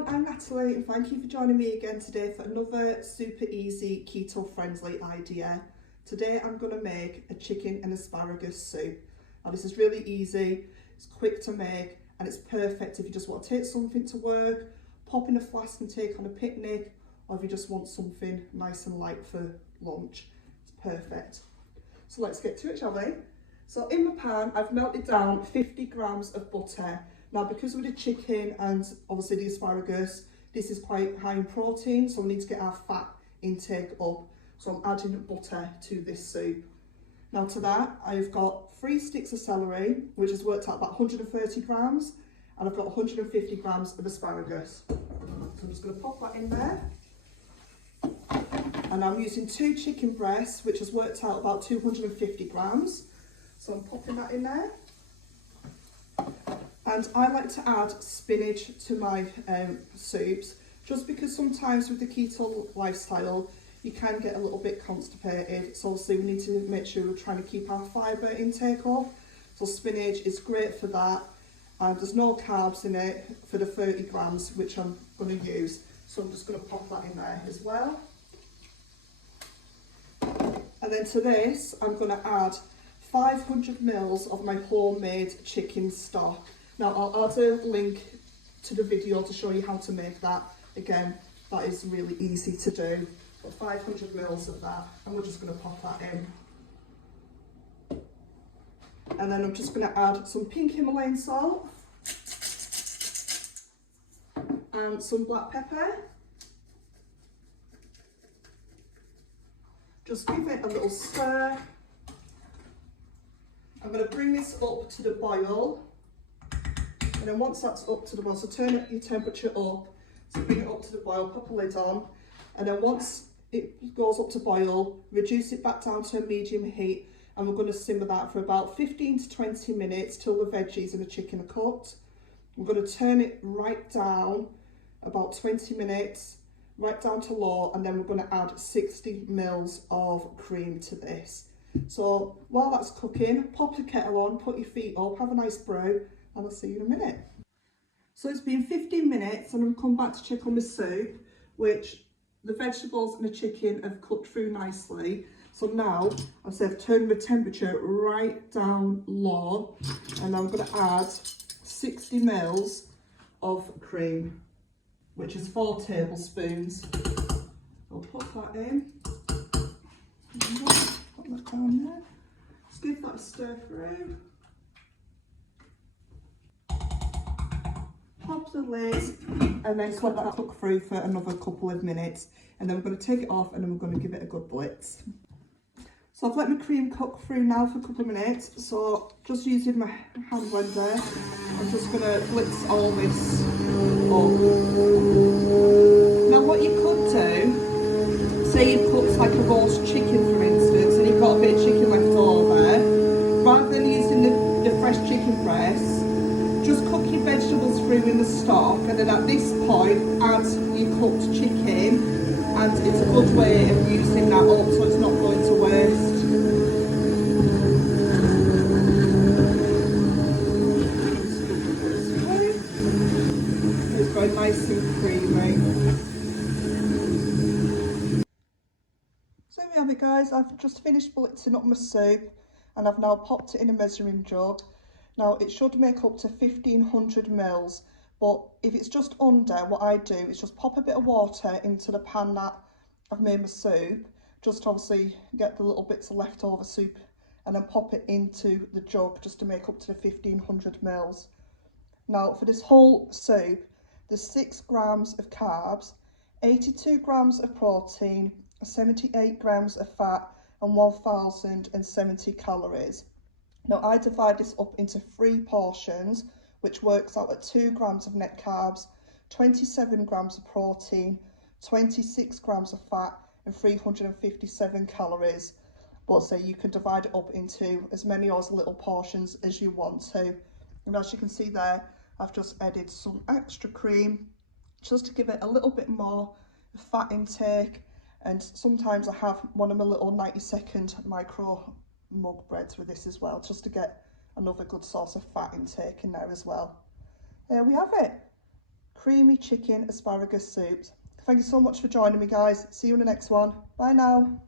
everyone, I'm Natalie and thank you for joining me again today for another super easy keto friendly idea. Today I'm going to make a chicken and asparagus soup. Now this is really easy, it's quick to make and it's perfect if you just want to take something to work, pop in a flask and take on a picnic, or if you just want something nice and light for lunch. It's perfect. So let's get to it, shall we? So in my pan I've melted down 50 grams of butter. Now because with the chicken and obviously the asparagus, this is quite high in protein, so we need to get our fat intake up. So I'm adding butter to this soup. Now to that, I've got 3 sticks of celery, which has worked out about 130 grams, and I've got 150 grams of asparagus. So I'm just going to pop that in there. And I'm using 2 chicken breasts, which has worked out about 250 grams. So I'm popping that in there. And I like to add spinach to my soups, just because sometimes with the keto lifestyle, you can get a little bit constipated. So obviously we need to make sure we're trying to keep our fibre intake up. So spinach is great for that. And there's no carbs in it for the 30 grams, which I'm going to use. So I'm just going to pop that in there as well. And then to this, I'm going to add 500 mils of my homemade chicken stock. Now I'll add a link to the video to show you how to make that. Again, that is really easy to do. But 500 mils of that, and we're just going to pop that in. And then I'm just going to add some pink Himalayan salt and some black pepper. Just give it a little stir. I'm going to bring this up to the boil. And then once that's up to the boil, so turn your temperature up, so bring it up to the boil, pop a lid on, and then once it goes up to boil, reduce it back down to a medium heat, and we're going to simmer that for about 15 to 20 minutes till the veggies and the chicken are cooked. We're going to turn it right down, about 20 minutes, right down to low, and then we're going to add 60 mils of cream to this. So while that's cooking, pop your kettle on, put your feet up, have a nice brew, and I'll see you in a minute. So it's been 15 minutes and I've come back to check on my soup, which the vegetables and the chicken have cooked through nicely. So now I've turned the temperature right down low, and I'm going to add 60 mils of cream, which is 4 tablespoons. I'll put that in. Put that down there. Just give that a stir through. Pop the lid and then let that cook through for another couple of minutes, and then we're going to take it off and then we're going to give it a good blitz. So I've let my cream cook through now for a couple of minutes, so just using my hand blender, I'm just going to blitz all this up. Now what you could do, say you've cooked like a roast chicken for instance, and you've got a bit of chicken left over, rather than using the fresh chicken breast, just cook your vegetables through in the stock, and then at this point add your cooked chicken, and it's a good way of using that up so it's not going to waste. It's going nice and creamy. So there we have it guys, I've just finished blitzing up my soup and I've now popped it in a measuring jug. Now it should make up to 1500 mils, but if it's just under, what I do is just pop a bit of water into the pan that I've made my soup, just obviously get the little bits of leftover soup, and then pop it into the jug just to make up to the 1500 mils. Now for this whole soup, there's 6 grams of carbs, 82 grams of protein, 78 grams of fat, and 1070 calories. Now I divide this up into 3 portions, which works out at 2 grams of net carbs, 27 grams of protein, 26 grams of fat, and 357 calories. But say you can divide it up into as many or as little portions as you want to. And as you can see there, I've just added some extra cream just to give it a little bit more fat intake. And sometimes I have one of my little 90-second micro mug breads with this as well, just to get another good source of fat intake in there as well. There we have it. creamy chicken asparagus soup. Thank you so much for joining me, guys. See you in the next one. Bye now.